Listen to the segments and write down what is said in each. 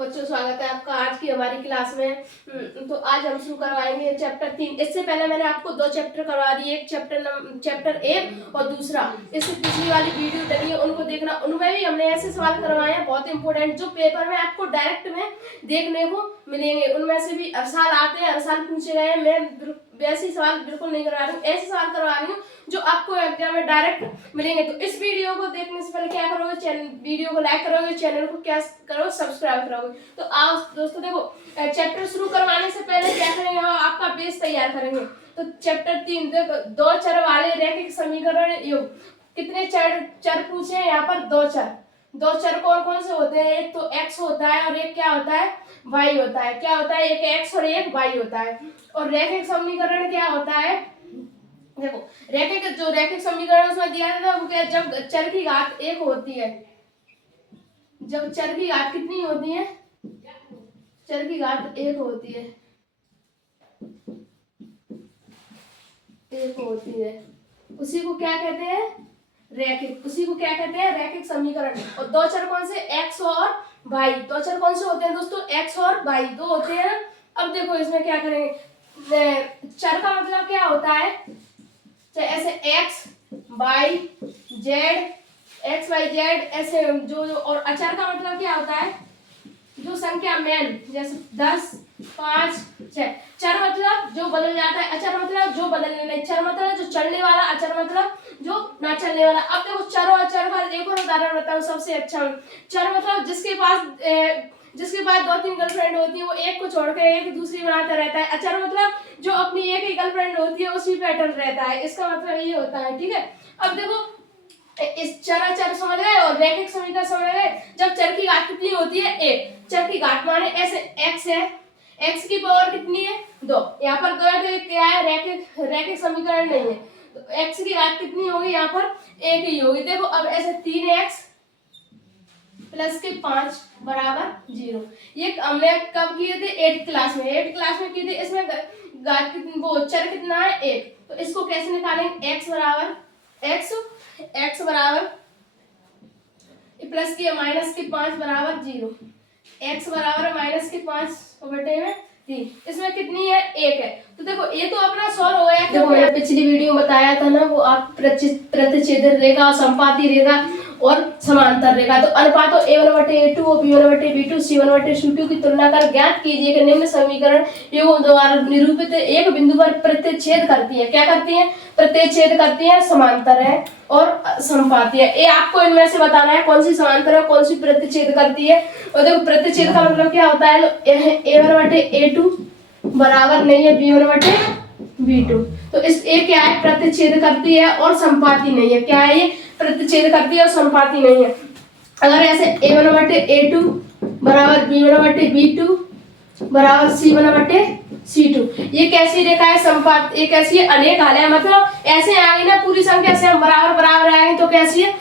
बच्चों स्वागत है आपका आज की हमारी क्लास में। तो आज हम शुरू करवाएंगे चैप्टर 3। इससे पहले मैंने आपको 2 चैप्टर करवा दिए, एक चैप्टर 1 और दूसरा इससे पिछली वाली वीडियो डली है, उनको देखना। उनमें भी हमने ऐसे सवाल करवाए हैं बहुत इंपॉर्टेंट, जो पेपर में आपको डायरेक्ट में देखने को मिलेंगे। उनमें से भी हर साल आते हैं, हर साल पूछे गए हैं। मैं वैसे सवाल बिल्कुल नहीं करवा रही हूँ, ऐसे सवाल करवा रही हूँ जो आपको एग्जाम में डायरेक्ट मिलेंगे। तो इस वीडियो को देखने से पहले क्या करोगे, वीडियो को लाइक करोगे, चैनल को क्या करोगे, सब्सक्राइब करोगे। तो आओ दोस्तों, देखो चैप्टर शुरू करवाने से पहले क्या करेंगे, आपका बेस तैयार करेंगे। तो चैप्टर 3 देखो, 2 चर वाले रैखिक समीकरण योग। कितने चर पूछे हैं यहाँ पर? 2 चर। 2 चर कौन कौन से होते हैं? एक तो x होता है और एक क्या होता है, y होता है। क्या होता है? एक x और एक y होता है। और रैखिक समीकरण क्या होता है? देखो रैखिक समीकरण उसमें दिया था वो क्या, जब चर की घात 1 होती है, जब चर की घात कितनी होती है? चर की घात 1 होती है, 1 होती है, उसी को क्या कहते हैं? रैखिक। उसी को क्या कहते हैं? रैखिक समीकरण। और 2 चर कौन से? x और y। 2 चर कौन से होते हैं दोस्तों? x और y 2 होते हैं। अब देखो इसमें क्या करेंगे, चर का मतलब क्या होता है? ऐसे x y z ऐसे जो और अचर का मतलब क्या होता है? जो संख्या मेन, जैसे 10 5 6। चर मतलब जो बदल जाता है, अचर मतलब जो बदलने नहीं। चर मतलब जो चलने वाला, अचर मतलब जो ना चलने वाला। अब देखो चर और अचर का एक और उदाहरण बताऊं सबसे अच्छा। चर मतलब जिसके पास 2-3 गर्लफ्रेंड होती है, वो एक को छोड़कर एक दूसरी बनाता रहता है। अचर मतलब जो अपनी एक ही गर्लफ्रेंड होती है उसी पैटर्न रहता है। इसका मतलब ये होता है, ठीक है। अब देखो इस चर समझ गए और रैखिक समीकरण समझ गए। जब चर की घात कितनी होती है? 1। चर की घात माने ऐसे x है, x की पावर कितनी है? 2। यहाँ पर 2 है तो क्या है? रैखिक समीकरण नहीं है। तो x की घात कितनी होगी? यहाँ पर 1 ही होगी। देखो अब ऐसे 3x प्लस के 5 बराबर 0। ये हमने कब किए थे? 8th क्लास में। 8th क्लास में किए थे। इसमें घात कितनी, वो चर कितना है? 1। तो इसको कैसे निकालेंगे? x बराबर प्लस के माइनस के 5 बराबर 0। x बराबर माइनस के 5 बटे में 3। इसमें कितनी है? 1 है। तो देखो ये तो अपना सॉल्व हो गया। देखो मैंने पिछली वीडियो में बताया था ना, वो आप प्रतिच्छेदन रेखा, समपाती रेखा और समांतर रेखा। तो अनुपात a1/a2 और b1/b2 c1/c2 की तुलना कर ज्ञात कीजिए कि निम्न समीकरण योग द्वारा निरूपित एक बिंदु पर प्रतिच्छेद करती है। क्या करती है? प्रतिच्छेद करती है, समांतर है और समपाती है। ये आपको इनमें से बताना है कौन सी समांतर है, कौन सी प्रतिच्छेद करती है। और देखो प्रतिच्छेद का मतलब क्या होता है? a1/a2 बराबर नहीं है b1/b2। तो इस ए क्या है? प्रतिच्छेद करती है और समपाती नहीं है। क्या है ये? प्रतिच्छेद करती है और समपाती नहीं है। अगर ऐसे a1/a2 बराबर b1/b2 बराबर c1/c2, ये कैसी रेखा है? समपात। ये कैसी है? अनेक हल है। मतलब ऐसे आएगी ना, पूरी संख्या से हम बराबर बराबर आएंगे तो कैसी है?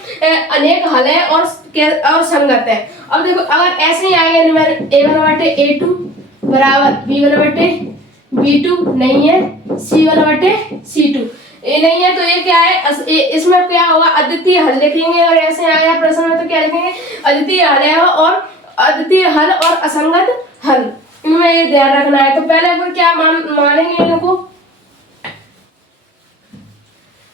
अनेक हल है और संगत है। अब देखो अगर ऐसे ही आएंगे a1/a2 बराबर b1/b2 नहीं है, c1/c2 ये नहीं है, तो ये क्या है? इसमें क्या होगा? अद्वितीय हल लिखेंगे। और ऐसे आया प्रश्न में तो क्या लिखेंगे? अद्वितीय हल है और अद्वितीय हल और असंगत हल, इनमें ये ध्यान रखना है। तो पहले अपन क्या मानेंगे इनको?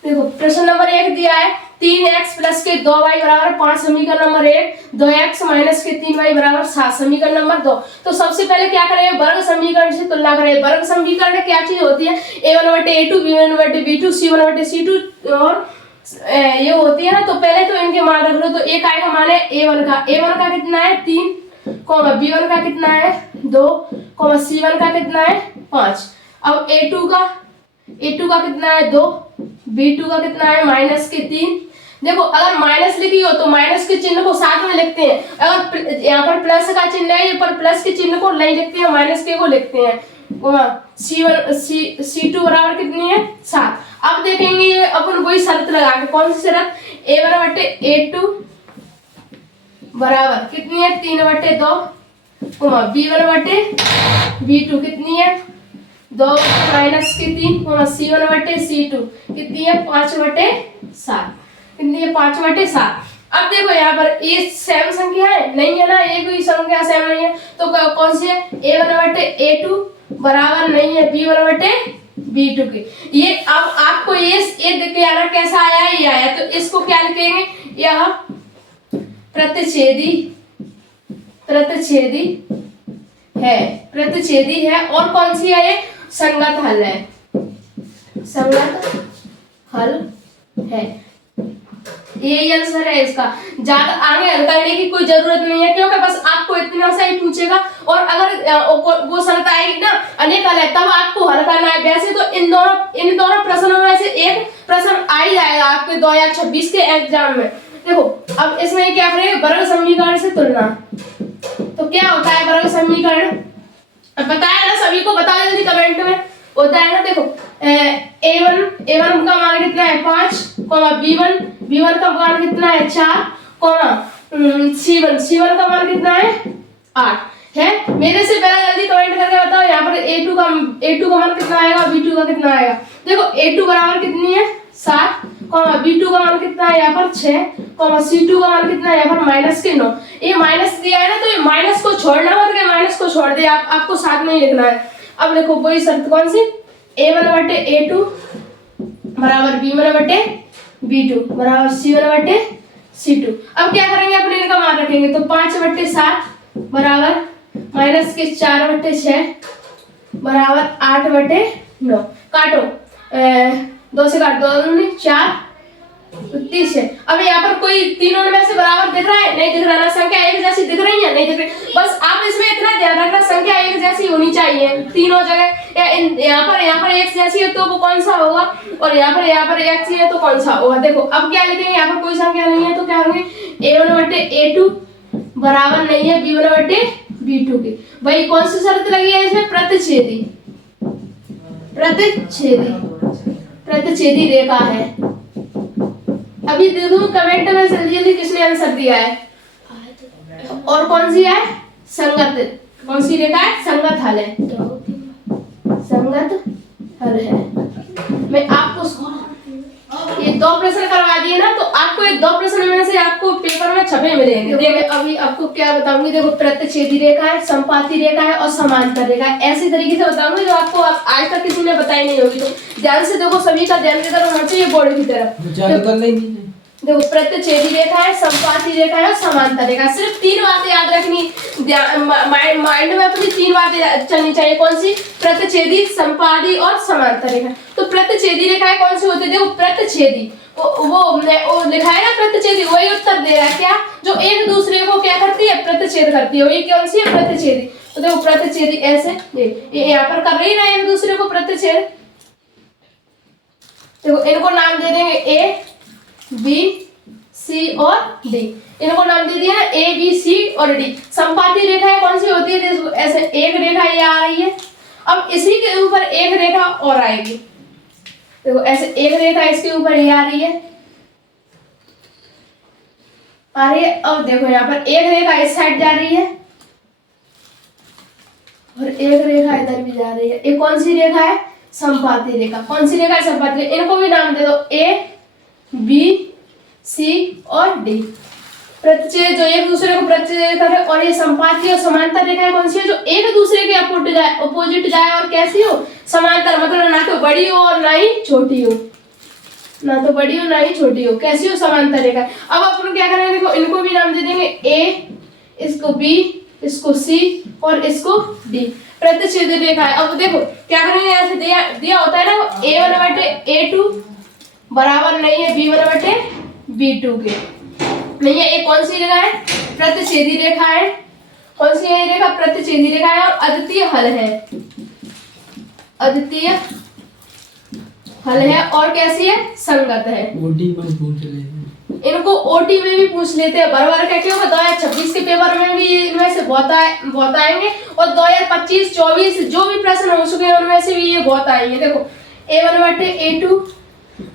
देखो प्रश्न नंबर 1 दिया है 3x प्लस के 2y बराबर 5। समीकरण नंबर 1 2x माइनस के 3y बराबर 7। समीकरण नंबर 2। तो सबसे पहले क्या करेंगे? वर्ग समीकरण से तुलना करें। वर्ग समीकरण क्या चीज होती है? a1/a2 b1/b2 c1/c2 और ये होती है ना। तो पहले तो इनके मान रख लो। तो एक आएगा माने a1 का कितना है? 3, b1 का कितना है? 2, c1 का कितना है? 5। अब a2 का कितना है? 2, b2 का कितना है? माइनस के 3। देखो अगर माइनस लिखी हो तो माइनस के चिन्ह को साथ में लिखते हैं। अगर यहाँ पर प्लस का चिन्ह है, ये पर प्लस के चिन्ह को नहीं लिखते हैं, माइनस के को लिखते हैं। c2 बराबर कितनी है? 7। अब देखेंगे अपन वही शर्त लगा के। कौन सी शर्त? a1/a2 बराबर कितनी है? 3/2 b1/b2 कितनी है? 2 माइनस के 3 c1/c2 कितनी है? 5/7। कितनी है? 5/7। अब देखो यहाँ पर ये सेम संख्या है नहीं है ना, एक भी संख्या सेम नहीं है, तो कौन सी है, a1/a2 बराबर नहीं है b1/b2 के। ये अब आपको ये देख के आना कैसा आया, ये आया, तो इसको क्या लिखेंगे, यह प्रतिच्छेदी है और कौन सी है, ये संगत हल है, संगत हल है, यही आंसर है इसका। ज्यादा आगे हल करने की कोई जरूरत नहीं है, क्योंकि बस आपको इतना सा ही पूछेगा, और अगर वो शर्त आएगी ना अनेक हल है तब आपको हल करना है। वैसे तो इन दोनों प्रश्नों में से एक प्रश्न आ ही जाएगा आपके 2026 के एग्जाम में। देखो अब इसमें क्या करेंगे, वर्ग समीकरण से तुलना। तो क्या होता है वर्ग समीकरण, बताया ना सभी को, बताओ जल्दी कमेंट में। होता है ना, देखो a1 का मान कितना है 5, b1 का मान कितना है 4, c1 का मान कितना है 8 है। मेरे से पहले जल्दी कमेंट करके बताओ यहाँ पर a2 का मान कितना आएगा, b2 का कितना आएगा। देखो a2 बराबर कितनी है 7, b2 का मान कितना है यहाँ पर 6, c2 का मान कितना है यहाँ पर -9। ये माइनस दिया है ना, तो ये माइनस को छोड़ना मत, माइनस को छोड़ दे, आपको साथ में ही लिखना है। अब देखो वही शर्त कौन सी, a1/a2 बराबर b1/b2 बराबर c1/c2। अब क्या करेंगे, अपने इनका मान रखेंगे, तो 5/7 बराबर -4/6 बराबर 8/9। काटो, 2 से काट, 2 4 30 है। अब यहाँ पर कोई तीनों में से बराबर दिख रहा है, नहीं दिख रहा ना, संख्या एक जैसी दिख रही है, नहीं दिख रही। बस आप इसमें इतना ध्यान रखना, संख्या एक जैसी होनी चाहिए तीनों जगह, या यहाँ पर एक जैसी है तो वो कौन सा होगा, और यहाँ पर एक जैसी है तो कौन सा होगा। देखो अब क्या लिखेंगे, यहाँ पर कोई संख्या नहीं है तो क्या होंगे, a1/a2 बराबर नहीं है b1/b2 के। भाई कौन सी शर्त लगी है इसमें, प्रतिच्छेदी रेखा है। अभी देखो कमेंट में जल्दी किसने आंसर दिया है, और कौन सी है, संगत, कौन सी रेखा है, संगत हल है, संगत हल है। मैं आपको ये 2 प्रश्न करवा दिए ना, तो आपको ये 2 प्रश्न में से आपको पेपर में छपे मिलेंगे। देखो अभी आपको क्या बताऊंगी, देखो प्रतिच्छेदी रेखा है, समपाती रेखा है और समांतर रेखा है, ऐसी तरीके से बताऊंगी जो आपको आज तक किसी ने बताई नहीं होगी। तो ध्यान से देखो, सभी का ध्यान देकर होना चाहिए बोर्ड की तरफ। देखो प्रतिच्छेदी रेखा है, समपाती रेखा है और समांतर रेखा, सिर्फ 3 बातें याद रखनी, माइंड में अपनी 3 बातें चलनी चाहिए। कौन सी, प्रतिच्छेदी, समपाती और समांतर रेखा। तो प्रतिच्छेदी रेखाएं कौन सी होती है, देखो प्रतिच्छेदी वो लिखा है ना प्रतिच्छेदी, वही उत्तर दे रहा है क्या, जो एक दूसरे को क्या करती है, प्रतिच्छेद करती है, वही कौन सी है, प्रतिच्छेदी। तो देखो प्रतिच्छेदी ऐसे ये यहाँ पर कर रही ना एक दूसरे को प्रतिच्छेद। देखो इनको नाम दे देंगे ए बी सी और डी, इनको नाम दे दिया ए बी सी और डी। संपाती रेखाएं कौन सी होती है, ऐसे एक रेखा ये आ रही है, अब इसी के ऊपर एक रेखा और आएगी, देखो ऐसे एक रेखा इसके ऊपर ये आ रही है, अब देखो यहाँ पर एक रेखा इस साइड जा रही है और एक रेखा इधर भी जा रही है। ये कौन सी रेखा है, संपाती रेखा। कौन सी रेखा है, संपाती रेखा। इनको भी नाम दे दो ए बी सी और डी। प्रतिच्छेद जो एक दूसरे को प्रतिच्छेद करे, और ये संपाती और समांतर रेखाएं कौन सी है, जो एक दूसरे के अपोजिट जाए और कैसी हो, समांतर, मतलब ना तो बड़ी हो और ना ही छोटी हो, ना तो बड़ी हो ना ही छोटी हो, कैसी हो, समांतर रेखा। अब अपन क्या करेंगे, देखो इनको भी नाम दे देंगे ए, इसको बी, इसको सी और इसको डी। प्रतिच्छेद रेखा है। अब देखो क्या करेंगे, ऐसे दिया होता है ना, a1/a2 बराबर नहीं है b1/b2 के, नहीं है। एक कौन सी रेखा है, प्रतिच्छेदी रेखा है। कौन सी है रेखा, प्रतिच्छेदी रेखा है और अद्वितीय हल है, अद्वितीय हल है और कैसी है, संगत है। ओटी में पूछ रहे हैं, इनको ओटी में भी पूछ लेते हैं बार-बार, क्या क्यों, 2026 के पेपर में भी इनमें से बहुत आएंगे और 2025-24 जो भी प्रश्न हो चुके हैं उनमें से भी ये बहुत आएंगे। देखो a1/a2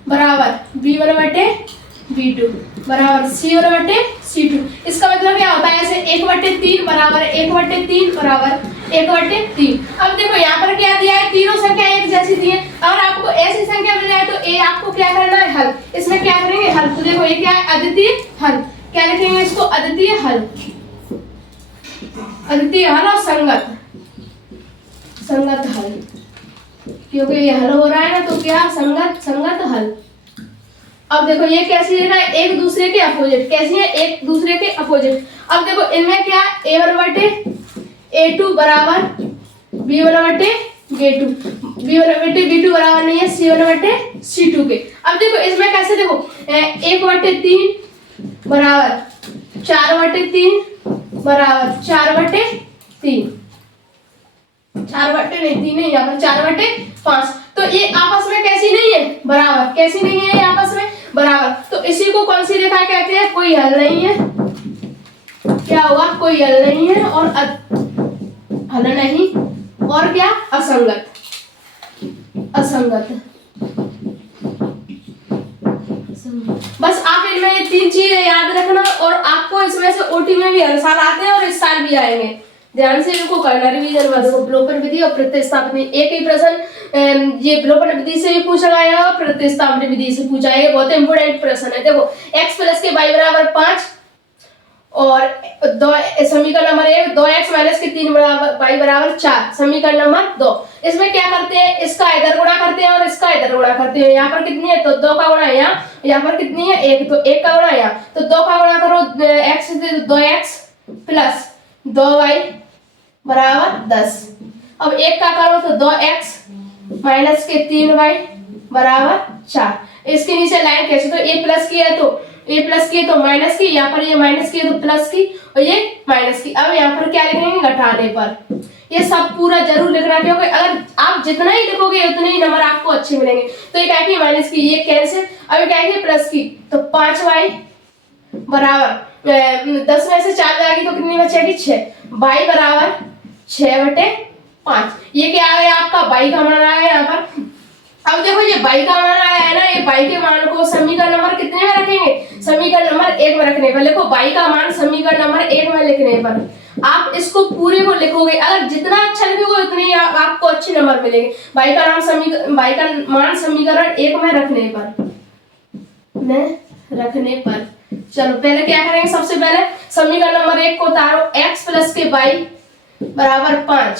बराबर b1/b2 बराबर c1/c2। इसका मतलब क्या होता है, ऐसे 1/3 बराबर 1/3 बराबर 1/3। अब देखो यहाँ पर क्या दिया है, तीनों संख्या एक जैसी दी है। अगर आपको ऐसी संख्या मिल जाए तो ए आपको क्या करना है, हल। इसमें क्या करेंगे, हल। तो देखो ये क्या है, अद्वितीय हल। क्या लिखेंगे इसको, अद्वितीय हल, अद्वितीय हल और संगत, संगत हल, क्योंकि ये हल हो रहा है ना, तो क्या संगत, संगत हल। अब देखो ये कैसी है, एक दूसरे के अपोजिट, कैसी है, एक दूसरे के अपोजिट। अब देखो इनमें क्या, a1 बटे a2 बराबर b1 बटे b2, b1 बटे b2 बराबर नहीं है c1 बटे c2 के। अब देखो इसमें कैसे, देखो 1 बटे 3 बराबर 4 बटे 3 बराबर 4 बटे 3, 4 बटे नहीं 3 नहीं, यहाँ पर 4 बटे 5। तो ये आपस में कैसी नहीं है, बराबर, कैसी नहीं है ये आपस में बराबर। तो इसी को कौन सी रेखा कहते हैं, कोई हल नहीं है, क्या हुआ, कोई हल नहीं है, और हल नहीं, और क्या, असंगत, असंगत। बस आप इनमें ये 3 चीजें याद रखना, और आपको इसमें से ओटी में भी हर साल आते हैं और इस साल भी आएंगे, ध्यान से इनको करना रिवीजन। देखो विलोपन विधि और प्रतिस्थापन, एक ही प्रश्न ये विलोपन विधि से भी पूछा गया और प्रतिस्थापन विधि से पूछा है, बहुत इंपोर्टेंट प्रश्न है। देखो x प्लस के y बराबर 5 और समीकरण नंबर 1 2x माइनस के 3 बराबर y बराबर 4, समीकरण नंबर 2। इसमें क्या करते हैं, इसका इधर गुणा करते हैं और इसका इधर गुणा करते हैं। यहाँ पर कितनी है, तो 2 का गुणा है, यहाँ पर कितनी है 1, तो 1 का गुणा है यहाँ, तो 2 का गुणा करो x से, 2x प्लस 2y बराबर 10। अब 1 का करो तो 2x माइनस के 3y बराबर 4। इसके नीचे लाइन कैसे, तो a प्लस की है तो a प्लस की है तो माइनस की, यहाँ पर ये माइनस की है तो प्लस की, और ये माइनस की। अब यहाँ पर क्या लिखेंगे, घटाने पर। ये सब पूरा जरूर लिखना, क्योंकि अगर आप जितना ही लिखोगे उतने ही नंबर आपको अच्छे मिलेंगे। तो ये क्या की माइनस की, ये कैंसिल, अब क्या है प्लस की, तो 5y बराबर 10 में से 4 जाएगी तो कितनी बचेगी 6, y बराबर 6/5। ये क्या है आपका y का मान आया है यहाँ पर। अब देखो ये y का मान आया है ना, ये y के मान को समीकरण नंबर कितने में रखेंगे, समीकरण नंबर 1 में रखने पर। देखो y का मान समीकरण नंबर 1 में लिखने पर आप इसको पूरे को लिखोगे, अगर जितना अच्छा लिखोगे उतने ही आपको अच्छे नंबर मिलेंगे। y का मान समीकरण 1 में रखने पर चलो पहले क्या करेंगे, सबसे पहले समीकरण नंबर 1 को उतारो, x प्लस के y बराबर 5,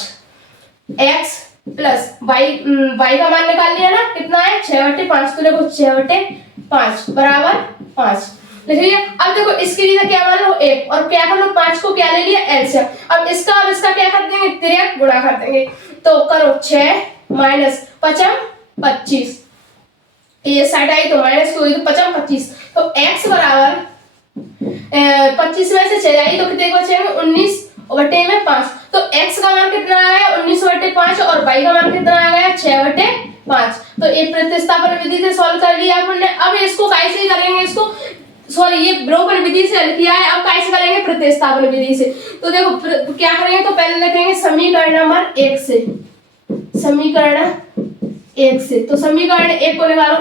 x प्लस y का मान निकाल लिया ना, कितना है 6/5, तो देखो 6/5 बराबर 5 लिख लिया। अब देखो इसके लिए क्या मान लो 1, और क्या कर लो 5 को क्या ले लिया एलसीएम। अब इसका और इसका क्या कर देंगे, तिर्यक गुणा कर देंगे, तो करो 6 माइनस 5 25, ये साइड आई तो माइनस को, तो 5 25, तो x बराबर 25 में से 6 आई तो कितने बचेंगे 19/5। तो x का मान कितना आया 19/5 और y का मान कितना आ गया 6/5। तो ये प्रतिस्थापन विधि से सॉल्व कर लिया आपने। अब इसको कैसे करेंगे, इसको सॉरी ये विलोपन विधि से हल किया है, अब कैसे करेंगे प्रतिस्थापन विधि से। तो देखो क्या करेंगे, तो पहले लिखेंगे समीकरण नंबर 1 से, समीकरण 1 से, तो समीकरण 1 को निकालो,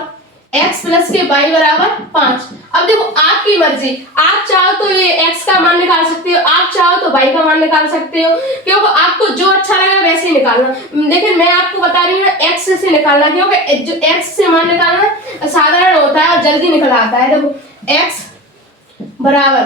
x प्लस के y बराबर 5। अब देखो आपकी मर्जी, आप चाहो तो ये x का मान निकाल सकते हो, आप चाहो तो y का मान निकाल सकते हो, क्योंकि आपको जो अच्छा लगे वैसे ही निकालना। लेकिन मैं आपको बता रही हूँ x से निकालना, क्योंकि जो x से मान निकालना साधारण होता है और जल्दी निकल आता है। देखो x बराबर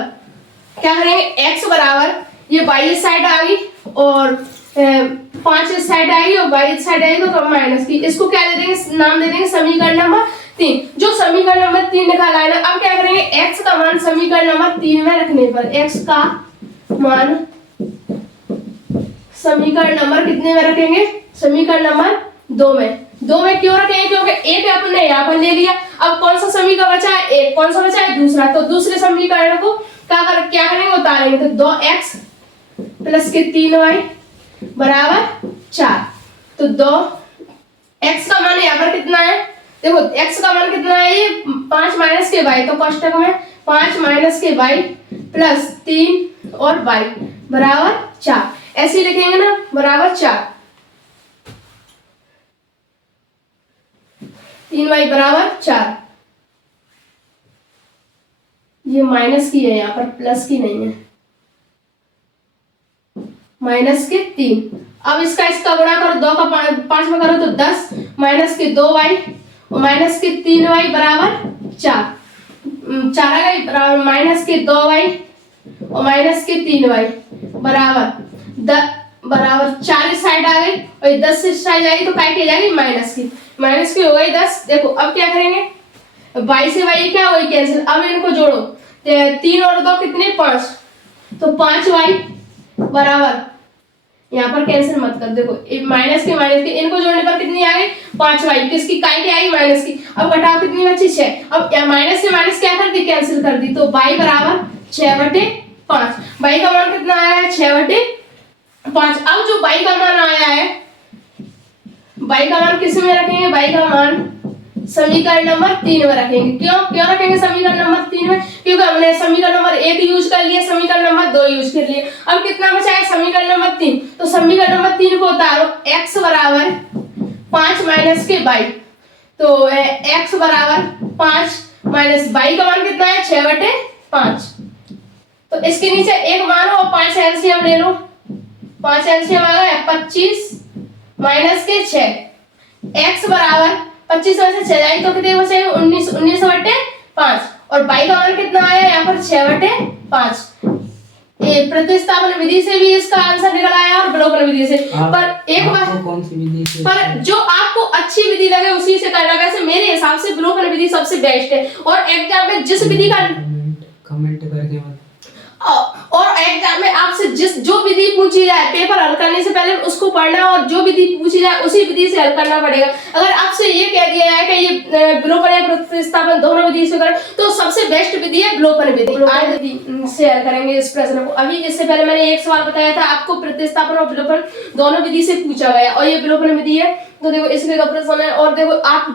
क्या करेंगे, x बराबर ये y इस साइड आ गई और 5 इस साइड आएगी और y इस साइड आएगी, तो माइनस की, इसको क्या दे देंगे, नाम दे देंगे समीकरण नंबर 3। जो समीकरण नंबर 3 निकाला है ना, अब क्या करेंगे x का मान समीकरण नंबर 3 में रखने पर, x का मान समीकरण नंबर कितने में रखेंगे, समीकरण नंबर 2 में। 2 में क्यों रखेंगे, क्योंकि एक अपने यहाँ पर ले लिया। अब कौन सा समीकरण बचा है, एक, कौन सा बचा है दूसरा, तो दूसरे समीकरण को क्या करेंगे उतारेंगे, तो 2x प्लस के 3y बराबर 4। तो 2x का मान यहाँ पर कितना है, देखो x का मान कितना है, ये 5 माइनस के y, तो कोष्टक में 5 माइनस के y प्लस 3 और y बराबर 4, ऐसे लिखेंगे ना, बराबर 4, 3y बराबर 4। ये माइनस की है, यहाँ पर प्लस की नहीं है, माइनस के 3। अब इसका गुणा करो, 2 का 5 में करो तो 10 माइनस के 2y और माइनस के 3y बराबर 4। 4 आ गई बराबर माइनस के 2y और माइनस के 3y बराबर 4 इस साइड आ गई और 10 इस साइड आएगी तो काय की जाएगी माइनस की हो गई 10। देखो अब क्या करेंगे, y से y क्या हो गई कैंसिल। अब इनको जोड़ो, 3 और 2 कितने 5, तो 5y बराबर, यहाँ पर कैंसिल मत कर। देखो माइनस के इनको जोड़ने पर कितनी आ गई 5y, किसकी काय की आई माइनस की। अब घटाओ कितनी बची 6। अब माइनस से माइनस क्या कर दी कैंसिल कर दी, तो y बराबर 6/5। y का मान कितना आया है 6/5। अब जो y का मान आया है, y का मान किस में रखेंगे, y का मान समीकरण नंबर 3 में रखेंगे। क्यों रखेंगे समीकरण नंबर 3 में, क्योंकि हमने समीकरण नंबर 1 यूज कर लिया, समीकरण नंबर 2 यूज कर लिए। अब कितना बचा है समीकरण नंबर 3, तो समीकरण नंबर 3 को उतारो, x बराबर 5 माइनस के y, तो x बराबर 5 माइनस y का मान कितना है 6/5। तो इसके नीचे एक मानो और 5 एलसीएम ले लो, 5 एलसीएम आ गया 25 माइनस के 6, x बराबर 25 में से 6 जाए तो कितने बचेंगे 19/5 और y का मान कितना आया यहाँ पर 6/5। ये प्रतिस्थापन विधि से भी इसका आंसर निकल आया और विलोपन विधि से। पर एक बार कौन सी विधि से, पर जो आपको अच्छी विधि लगे उसी से करना। वैसे मेरे हिसाब से विलोपन विधि सबसे बेस्ट है। और एग्जाम में जिस विधि का कमेंट करके मत, और एग्जाम में आपसे जो विधि पूछी जाए पेपर हल करने से पहले उसको पढ़ना और जो विधि पूछी जाए उसी विधि से हल करना पड़ेगा। अगर आपसे ये कह दिया जाए कि ये विलोपन या प्रतिस्थापन दोनों विधि से करें तो सबसे बेस्ट विधि है विलोपन विधि। आज विधि से हल करेंगे इस प्रश्न को। अभी इससे पहले मैंने एक सवाल बताया था, आपको प्रतिस्थापन और विलोपन दोनों विधि से पूछा गया और ये विलोपन विधि है। तो देखो इसके का प्रश्न है और देखो आप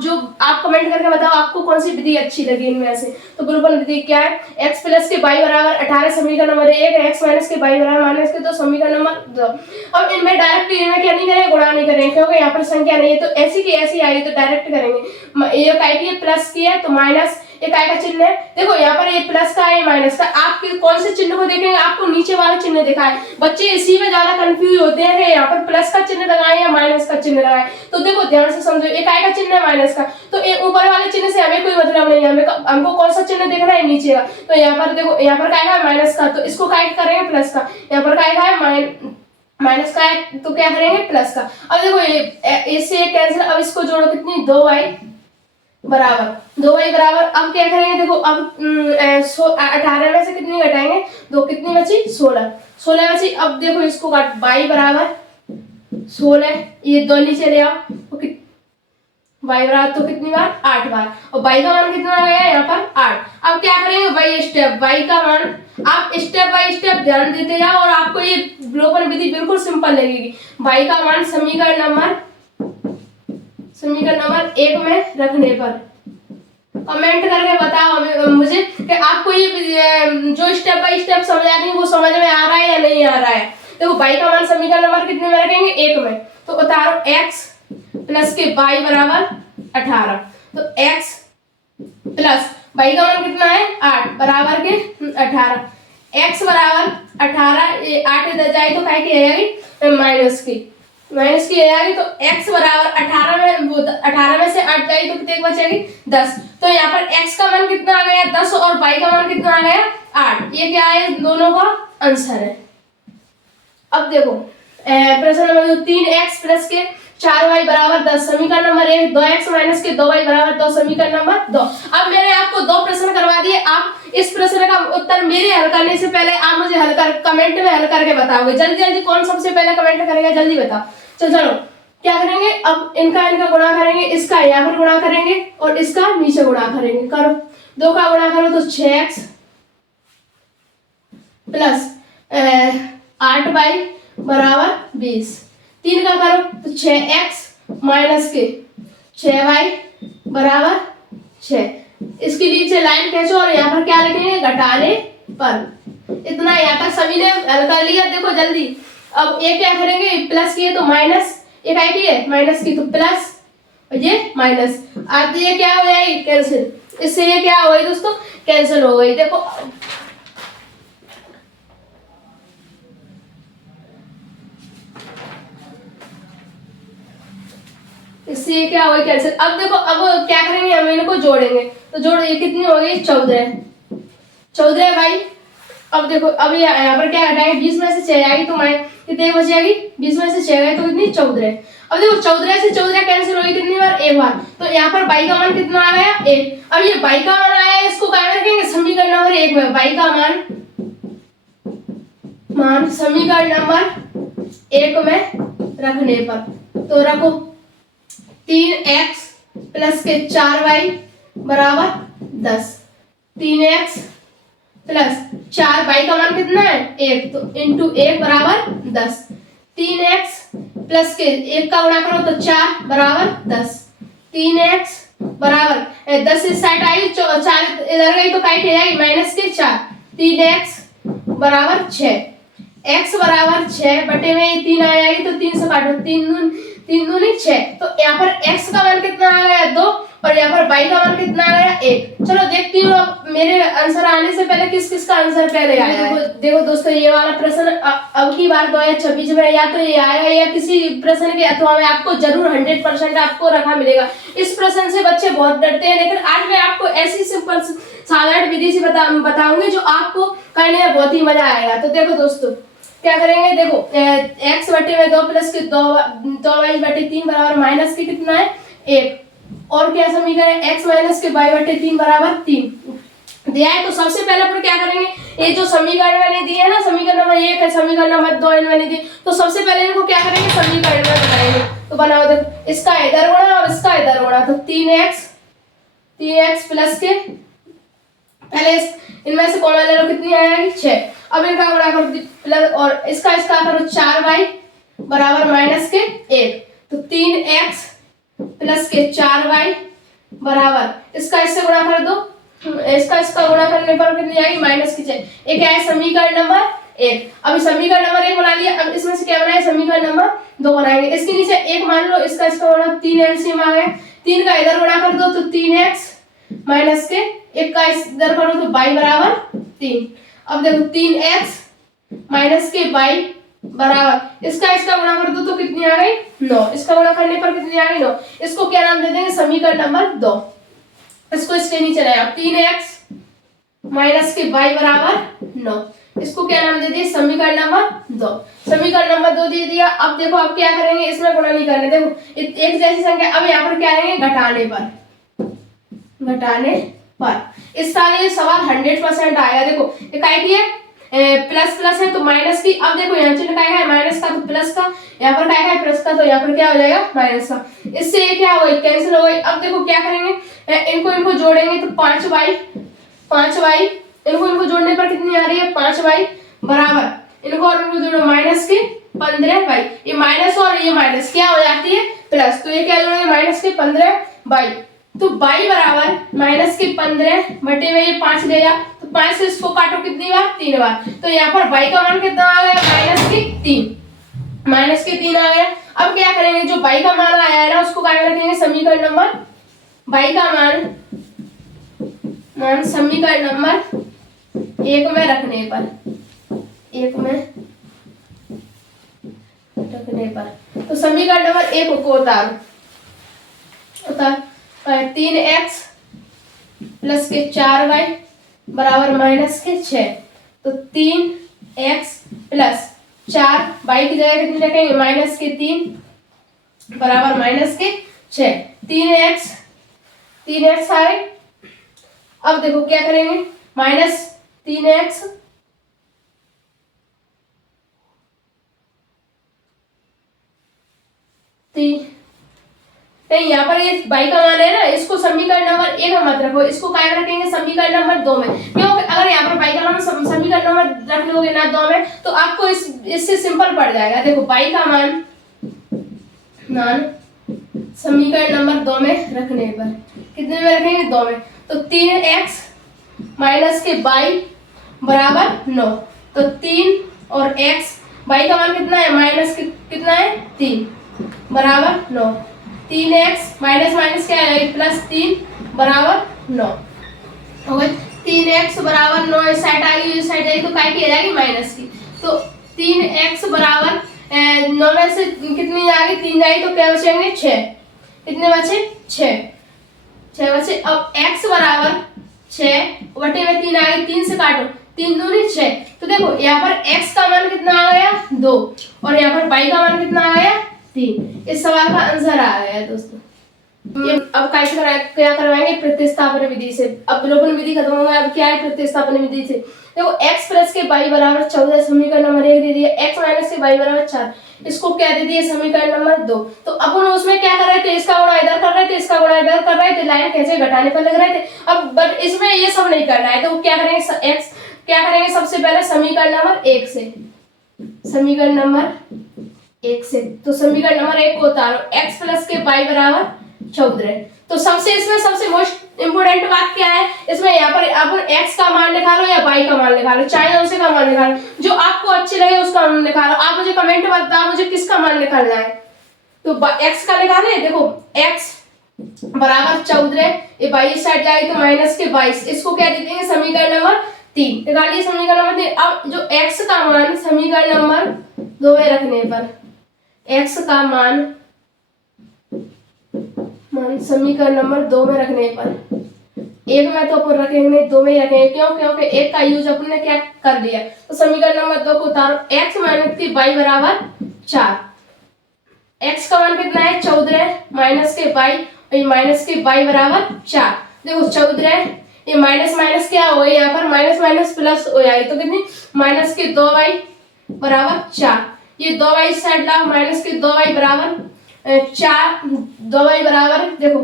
कमेंट करके बताओ आपको कौन सी विधि अच्छी लगी इनमें से। तो विलोपन विधि क्या है, x प्लस के y बराबर 18 समीकरण नंबर 1 है, x माइनस के y बराबर माइनस के 2 समीकरण नंबर 2। अब इनमें डायरेक्ट इनमें क्या नहीं करेंगे, गुणा नहीं करेंगे क्योंकि यहाँ पर संख्या नहीं है, तो ऐसी की ऐसी आएगी तो डायरेक्ट करेंगे। ये काय की प्लस की है तो माइनस, ये काय का चिन्ह है, देखो यहाँ पर ये प्लस का है माइनस का। आप कौन से चिन्ह को देखेंगे, आपको नीचे वाला चिन्ह दिखा है। बच्चे इसी में ज्यादा कंफ्यूज होते हैं कि यहाँ पर प्लस का चिन्ह लगाए या माइनस का चिन्ह लगाए। तो देखो ध्यान से समझो, ये काय का चिन्ह है माइनस का, तो ये ऊपर वाले चिन्ह से हमें कोई मतलब नहीं है, हमको कौन सा चिन्ह दिख रहा है नीचे का। तो यहाँ पर देखो यहाँ पर काय है माइनस का, तो इसको काय करेंगे प्लस का। यहाँ पर काय है माइनस का है तो क्या करेंगे प्लस का। अब देखो इससे कैंसिल, अब इसको जोड़ो कितनी 2y बराबर अब क्या करेंगे, देखो अब 18 में से कितनी घटाएंगे 2, कितनी बची 16 बची। अब देखो इसको काट, y बराबर 16, ये 2 नीचे ले आओ तो y बराबर तो कितनी बार 8 बार और y का मान कितना आ गया यहाँ पर 8। अब क्या करेंगे y का मान आप स्टेप बाय स्टेप ध्यान देते जाओ और आपको ये विलोपन विधि बिल्कुल सिंपल लगेगी। y का मान समीकरण नंबर 1 में रखने पर कमेंट करके बताओ मुझे कि आपको ये जो स्टेप बाय स्टेप समझानी है वो समझ में आ रहा है या नहीं आ रहा है। देखो y का मान समीकरण नंबर कितने में रखेंगे 1 में, तो उतारो x प्लस के y बराबर 18, तो x प्लस y का मान कितना है 8 बराबर के 18, x बराबर 18, ये 8 इधर जाए तो काय की आएगी माइनस की आएगी, तो x बराबर 18 में से 8 जाएगी तो कितने बचेगी 10। तो यहाँ पर x का मान कितना आ गया 10 और y का मान कितना आ गया 8। ये क्या है, दोनों का आंसर है। अब देखो प्रश्न नंबर 3x प्लस के 4y बराबर 10 समीकरण नंबर 1, 2x माइनस के 2y बराबर 2 समीकरण नंबर 2। अब मैंने आपको 2 प्रश्न करवा दिए। आप इस प्रश्न का उत्तर मेरे हल करने से पहले आप मुझे कमेंट में हल करके बताओगे। जल्दी कौन सबसे पहले कमेंट करेगा जल्दी बताओ। चलो क्या करेंगे, अब इनका गुणा करेंगे, इसका यहाँ पर गुणा करेंगे और इसका नीचे गुणा करेंगे। करो 2 का गुणा करो तो 6x प्लस 8y बराबर 20। 3 का करो तो 6x माइनस के 6y बराबर 6। इसके नीचे लाइन खींचो और यहाँ पर क्या लिखेंगे घटाने पर। इतना यहाँ तक सभी ने हल कर लिया। देखो जल्दी, अब ये क्या करेंगे प्लस की है तो माइनस, ये काय की है माइनस की तो प्लस और ये माइनस, आते ये क्या हो जाएगी कैंसिल, इससे ये क्या हो गई दोस्तों कैंसिल हो गई। देखो इससे ये क्या हो गई कैंसिल। अब देखो अब क्या करेंगे हम इनको जोड़ेंगे, तो जोड़ ये कितनी हो गई 14, 14 है भाई। अब देखो अब यहाँ पर क्या घटाएंगे, 20 में से 6 आएगी तो मैं कितने बच जाएगी, 20 में से 6 गए तो कितनी 14 है। अब देखो 14 से 14 कैंसिल होगी कितनी बार, एक बार, तो यहाँ पर बाई का मान कितना आ गया 1। अब ये बाई का मान आया है, इसको क्या रखेंगे समीकरण नंबर 1 में, बाई का मान समीकरण नंबर 1 में रखने पर तो रखो 3x प्लस के 4y बराबर 10, 3x प्लस 4 बाई का मान कितना है 1 तो इंटू 1 बराबर 10, 3x प्लस के 1 का गुणा करो तो 4 बराबर 10, 3x बराबर 10 इस साइड आई 4 इधर गई तो काट जाएगी माइनस के 4, 3x बराबर 6, x बराबर 6 बटे में 3 आ जाएगी तो 3 से काटो, 3 दूनी 6, तो यहाँ पर x का मान कितना आ गया 2 और यहाँ पर y का मान कितना आ गया 1। चलो देखती हूँ अब मेरे आंसर आने से पहले किस किस का आंसर पहले आया है। देखो दोस्तों ये वाला प्रश्न अब की बार 2026 में या तो ये आएगा या किसी प्रश्न के अथवा में आपको जरूर 100% आपको रखा मिलेगा। इस प्रश्न से बच्चे बहुत डरते हैं, लेकिन आज मैं आपको ऐसी सिंपल साधारण विधि से बताऊंगी जो आपको करने में बहुत ही मजा आएगा। तो देखो दोस्तों क्या करेंगे, देखो x बटे में 2 प्लस के 2y बटे 3 बराबर माइनस के कितना है 1, और क्या समीकरण है x माइनस के y बटे 3 बराबर 3 दिया है। तो सबसे पहले अपन क्या करेंगे, ये जो समीकरण मैंने दिए है ना, समीकरण नंबर 1 है, समीकरण नंबर 2 मैंने दिए, तो सबसे पहले इनको क्या करेंगे समीकरण में बनाएंगे। तो बनाओ, देखो इसका इधर गुणा और इसका इधर गुणा, तो 3x प्लस के पहले इनमें से कॉमन ले लो, कितनी आएगी 6, अब इनका गुणा करो प्लस और इसका करो 4y बराबर माइनस के 1, तो 3x प्लस के 4y बराबर इसका इससे गुणा कर दो, इसका गुणा करने पर कितनी आएगी माइनस की 6। एक है समीकरण नंबर 1। अब समीकरण नंबर 1 बना लिया, अब इसमें से क्या बनाए समीकरण नंबर 2 बनाएंगे। इसके नीचे 1 मान लो, इसका गुणा 3 एलसीएम आ गया, 3 का इधर गुणा कर दो तो 3x माइनस के 1 का इधर करो तो y बराबर 3। अब देखो 3x माइनस के y बराबर इसका गुणा कर दो तो कितनी आ गई 9, इसका गुणा करने पर कितनी आ गई 9। इसको क्या नाम दे देंगे समीकरण नंबर 2। इसको इसके नीचे लाया 3x माइनस के y बराबर 9, इसको क्या नाम दे दिए समीकरण नंबर 2। समीकरण नंबर 2 दे दिया। अब देखो अब क्या करेंगे, इसमें गुणा नहीं करने, देखो एक जैसी संख्या, अब यहाँ पर क्या करेंगे घटाने पर इस साल ये सवाल 100% आएगा। देखो काय की है प्लस प्लस है तो माइनस की, अब देखो यहाँ चिन्ह काय है माइनस का तो प्लस का, यहाँ पर काय है प्लस का तो यहाँ पर क्या हो जाएगा माइनस का, इससे ये क्या हो गई कैंसिल हो गई। अब देखो क्या करेंगे इनको जोड़ेंगे तो 5y इनको जोड़ने पर कितनी आ रही है 5y बराबर इनको और इनको जोड़ो माइनस के 15y, ये माइनस और ये माइनस क्या हो जाती है प्लस, तो ये क्या जोड़ेंगे माइनस के 15y, तो y बराबर माइनस के 15 बटे में ये 5 ले जा, तो 5 से इसको काटो कितनी बार 3 बार, तो यहाँ पर y का मान कितना आ गया माइनस के 3 आ गया। अब क्या करेंगे जो y का मान आया है ना उसको क्या रखेंगे समीकरण नंबर y का मान समीकरण नंबर 1 में रखने पर तो समीकरण नंबर 1 को उतार 3x प्लस के 4y बराबर माइनस के 6, तो 3x प्लस 4y की जगह कितनी रखेंगे माइनस के 3 बराबर माइनस के 6, 3x आए। अब देखो क्या करेंगे माइनस 3x नहीं, यहाँ पर ये y का मान है ना, इसको समीकरण नंबर 1 में मत रखो, इसको काय में रखेंगे समीकरण नंबर 2 में, क्योंकि अगर यहाँ पर y का मान समीकरण नंबर रख लोगे ना 2 में तो आपको इससे सिंपल पड़ जाएगा। देखो y का मान समीकरण नंबर 2 में रखने पर कितने में रखेंगे 2 में, तो 3x माइनस के y बराबर 9, तो 3 और x y का मान कितना है माइनस कितना है 3 बराबर 9, 3x माइनस माइनस क्या है प्लस 3 बराबर 9 हो गई। 3x बराबर 9 इस साइड आ गई, इस साइड आई तो काय की आ जाएगी माइनस की, तो 3x बराबर 9 में से कितनी आ गई 3 जाएगी तो क्या बचेंगे 6, कितने बचे 6 बचे। अब x बराबर 6/3 आ गया, 3 से काटो, 3 दूनी 6। तो देखो यहाँ पर x का मान कितना आ गया 2 और यहाँ पर y का मान कितना आ गया 3। इस सवाल का आंसर आ गया दोस्तों। ये अब क्या करवाएंगे प्रतिस्थापन विधि से। अब विलोपन विधि खत्म हो गया, अब क्या है प्रतिस्थापन विधि से। देखो x प्लस के y बराबर 14 समीकरण नंबर 1 दे दिया, x माइनस के y बराबर 4 इसको क्या दे दिया समीकरण नंबर 2। तो अपन उसमें क्या कर रहे थे, इसका गुणा इधर कर रहे थे, इसका गुणा इधर कर रहे थे, लाइन कैसे घटाने पर लग रहे थे। अब बट इसमें ये सब नहीं करना है, तो क्या करेंगे x क्या करेंगे सबसे पहले समीकरण नंबर 1 से, समीकरण नंबर 1 से। तो समीकरण नंबर 1 को उतारो, x प्लस के y बराबर 14। तो सबसे इसमें सबसे मोस्ट इंपोर्टेंट बात क्या है, इसमें यहाँ पर अपन x का मान निकालो या y का मान निकालो, चाहे उनसे का मान निकालो, जो आपको अच्छे लगे उसका मान निकालो। आप मुझे कमेंट में बताओ मुझे किसका मान निकालना है। तो x का निकाले, देखो x बराबर 14, ये 22 साइड जाएगी तो माइनस के 22, इसको क्या दे देंगे समीकरण नंबर 3। निकालिए समीकरण नंबर 3। अब जो x का मान समीकरण नंबर 2 में रखने पर, x का मान समीकरण नंबर 2 में रखने पर, 1 में तो अपन रखेंगे नहीं, 2 में ही रखेंगे। क्यों? क्योंकि 1 का यूज अपन ने क्या कर लिया। तो समीकरण नंबर 2 को उतारो, x माइनस के y बराबर 4। x का मान कितना है 14 माइनस के y, और माइनस के y बराबर 4। देखो 14 ये माइनस माइनस क्या हो गया, यहाँ पर माइनस माइनस प्लस हो जाएगी, तो कितनी माइनस के 2y बराबर 4। ये 2y साइड लाओ, माइनस के 2y बराबर 4, 2y बराबर देखो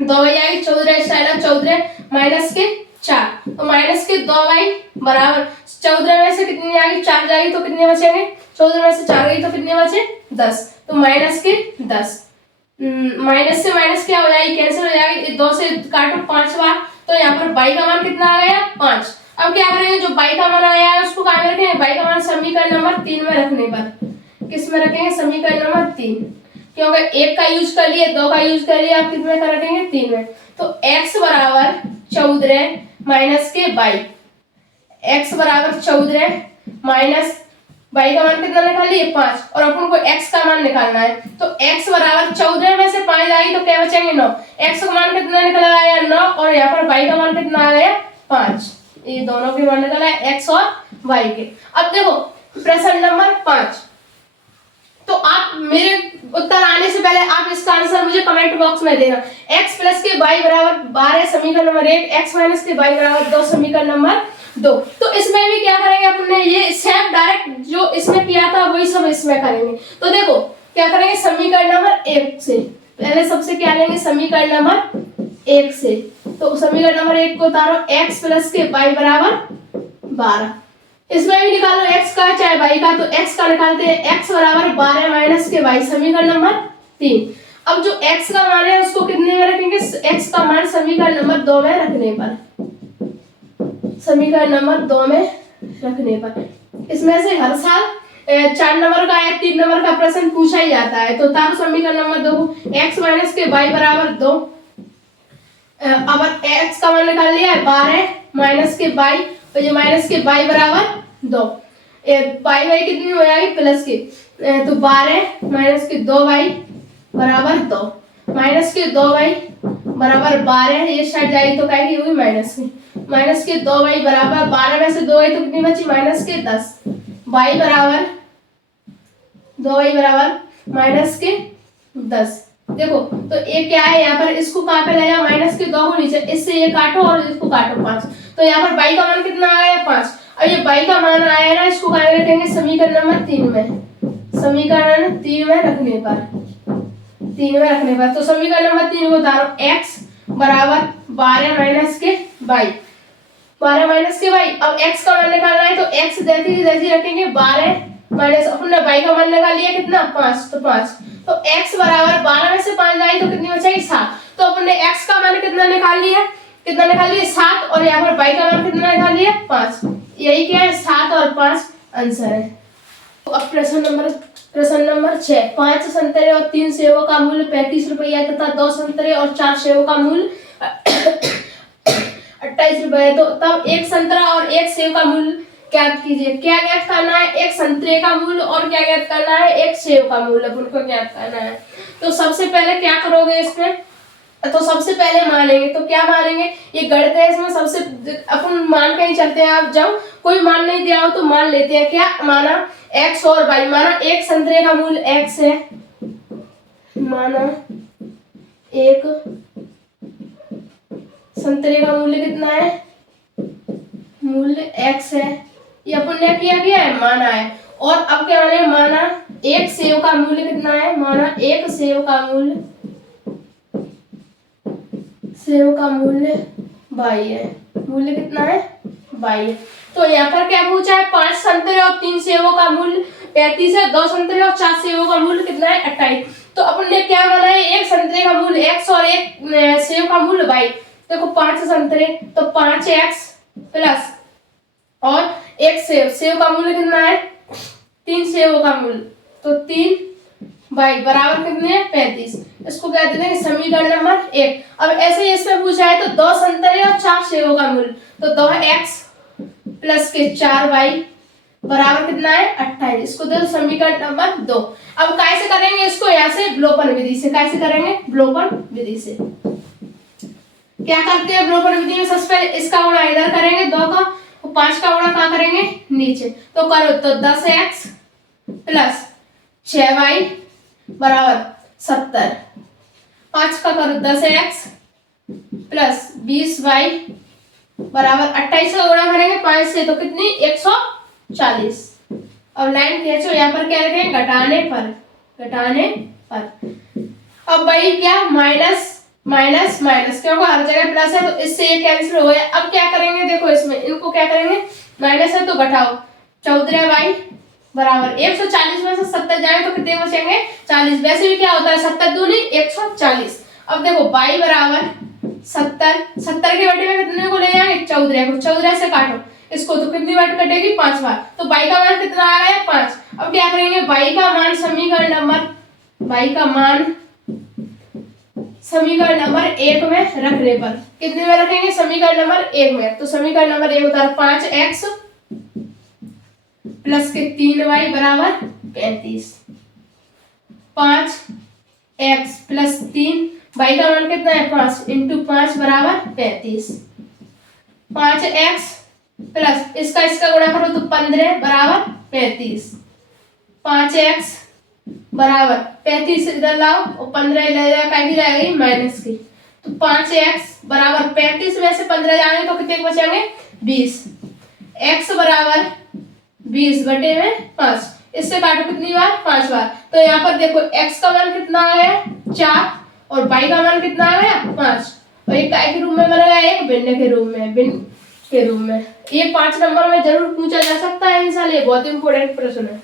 2y आएगी 14 साइड 14 माइनस के 4, तो माइनस के 2y बराबर 14 में से कितनी आएगी 4 जाएगी, तो कितने बचेंगे 14 में से 4 गई तो कितने बचे 10, तो माइनस के 10। माइनस से माइनस क्या हो जाएगी कैंसिल हो जाएगी, 2 से काटो 5 बार, तो यहाँ पर y का मान कितना आ गया 5। अब क्या करेंगे, जो y का मान आया है उसको कहाँ में रखेंगे, y का मान समीकरण नंबर 3 में रखने पर, किस में रखेंगे समीकरण नंबर 3, क्योंकि 1 का यूज कर लिए 2 का यूज कर लिया, आप कितने में रखेंगे 3 में। तो x बराबर 14 माइनस के y, x बराबर 14 माइनस y का मान कितना निकाल लिए 5, और अपन को x का मान निकालना है। तो x बराबर 14 में से 5 आएगी तो क्या बचेंगे 9, x का मान कितना निकल आया 9, और यहाँ पर y का मान कितना आ गया 5। ये दोनों के मान निकला है x और y के। अब देखो प्रश्न नंबर 5, तो आप मेरे उत्तर आने से पहले आप इसका आंसर मुझे कमेंट बॉक्स में देना। x प्लस के y बराबर 12 समीकरण नंबर 1, x माइनस के y बराबर 2 समीकरण नंबर 2। तो इसमें भी क्या करेंगे अपन ने, ये सेम डायरेक्ट जो इसमें किया था वही सब इसमें करेंगे। तो देखो क्या करेंगे समीकरण नंबर 1 से, पहले सबसे क्या लेंगे समीकरण नंबर 1 से। तो समीकरण नंबर 1 को उतारो, x प्लस के y बराबर 12, इसमें भी निकालो x का चाहे y का, तो x का निकालते हैं, x बराबर 12 माइनस के y समीकरण नंबर 3। अब जो x का मान है उसको कितने में रखेंगे, x का मान समीकरण नंबर 2 में रखने पर, समीकरण नंबर 2 में रखने पर। इसमें से हर साल 4 नंबर का या 3 नंबर का प्रश्न पूछा ही जाता है। तो तारो समीकरण नंबर 2, x माइनस के y बराबर 2, अब x का मान निकाल लिया है 12 माइनस के y, तो ये माइनस के y बराबर 2, y कितनी हो जाएगी प्लस की, तो 12 माइनस के 2y बराबर 2, माइनस के 2y बराबर 12, ये साइड जाएगी तो क्या होगी माइनस की, माइनस के 2y बराबर 12 में से 2 गई तो कितनी बची माइनस के 10, y बराबर 2y बराबर माइनस के 10। देखो तो ये क्या है, यहाँ पर इसको कहाँ पे लाया माइनस के 2 को नीचे, इससे ये काटो और इसको काटो 5, तो यहाँ पर y का मान कितना आया 5। अब ये y का मान आया ना, इसको कहाँ रखेंगे समीकरण नंबर 3 में, समीकरण 3 में रखने पर, 3 में रखने पर। तो समीकरण नंबर 3 को उतारो, x बराबर 12 माइनस के y, 12 माइनस के y। अब x का मान निकालना है, तो x जैसी रखेंगे 12 माइनस, अपने y का मान निकाल लिया कितना 5, तो 5, तो x बराबर 12 में से 5 जाएगी तो कितनी बचेगी 7। तो अपने x का मान कितना निकाल लिया 7, और यहाँ पर y का मान कितना निकाल लिया 5, यही क्या है 7 और 5 आंसर है। तो अब प्रश्न नंबर 6, 5 संतरे और 3 सेबों का मूल्य 35 रुपया तथा 2 संतरे और 4 सेबों का मूल्य 28 रुपए है। तो तब एक संतरा और एक सेब का मूल्य ज्ञात कीजिए। क्या ज्ञात करना है, एक संतरे का मूल्य और क्या ज्ञात करना है, एक सेब का मूल्य उनको ज्ञात करना है। तो सबसे पहले क्या करोगे, इसमें तो सबसे पहले मानेंगे, तो क्या मानेंगे, ये गणित है, इसमें सबसे अपन मान के ही चलते हैं। आप जब कोई मान नहीं दिया हो तो मान लेते हैं। क्या माना, x और y। माना एक संतरे का मूल्य x है, माना एक संतरे का मूल्य कितना है, मूल्य x है, ये अपन ने किया गया है, माना है। और अब क्या माने, माना एक सेव का मूल्य कितना है, माना एक सेव का मूल्य बाई है, मूल्य कितना है, बाई है। तो यहाँ पर क्या पूछा है, 5 संतरे और 3 सेवों का मूल्य 35 है, 2 संतरे और 4 सेवों का मूल्य कितना है, 28। तो अपन ने क्या माना है, एक संतरे का मूल्य x और एक सेव का मूल्य y। देखो 5 संतरे तो 5x प्लस और एक सेव का मूल्य कितना है, 3 सेवों का मूल्य तो 3 y बराबर कितने हैं, 35। इसको क्या दे देंगे, समीकरण नंबर 1। अब ऐसे ही इसमें पूछा है तो 2 संतरे और 4 सेवों का मूल्य तो 2x प्लस के 4y बराबर कितना है, 28। इसको दे दो समीकरण नंबर 2। अब कैसे करेंगे इसको, यहाँ से विलोपन विधि से। कैसे करेंगे, विलोपन विधि से। क्या करते हैं विलोपन विधि में, सबसे पहले इसका गुणा इधर करेंगे 2 का, और 5 का गुणा कहाँ करेंगे, नीचे। तो करो तो 10x प्लस 6y बराबर 70। 5 का करो 10x प्लस 20y बराबर 28 का गुणा करेंगे 5 से तो कितनी, 140। अब लाइन खींचो, यहाँ पर क्या रखेंगे, घटाने पर। अब भाई क्या, माइनस माइनस माइनस, क्योंकि हर जगह प्लस है तो इससे ये कैंसिल हो गया। अब क्या करेंगे, देखो इसमें इनको क्या करेंगे, माइनस है तो घटाओ, 14y बराबर 140 में से 70 जाए तो कितने बचेंगे, 40। वैसे भी क्या होता है, 70 दूनी 140। अब देखो y बराबर 70 के बटे में कितने को ले जाएंगे, 14 को। 14 से काटो इसको तो कितनी बार कटेगी, 5 बार। तो y का मान कितना आ गया, 5। अब क्या करेंगे, y का मान समीकरण नंबर 1 में रखने पर कितने में रखेंगे, समीकरण नंबर 1 में। तो समीकरण नंबर 1 होता है 5x प्लस के 3y बराबर 35। 5x प्लस 3, y का मान कितना है, 5 इंटू 5 बराबर 35। 5x प्लस इसका गुणा करो तो 15 बराबर 35। 5x बराबर 35 इधर लाओ और 15 इधर जाएगी माइनस की। तो 5x बराबर 35 में से 15 जाएंगे तो कितने बचेंगे, 20। x बराबर 20 बटे में 5, इससे काटो कितनी बार, 5 बार। तो यहाँ पर देखो x का मान कितना आ गया, 4 और y का मान कितना आ गया, 5। और एक काय के रूप में बनेगा, एक भिन्न के रूप में। ये 5 नंबर में जरूर पूछा जा सकता है इंशाल्लाह, ये बहुत इंपॉर्टेंट प्रश्न है।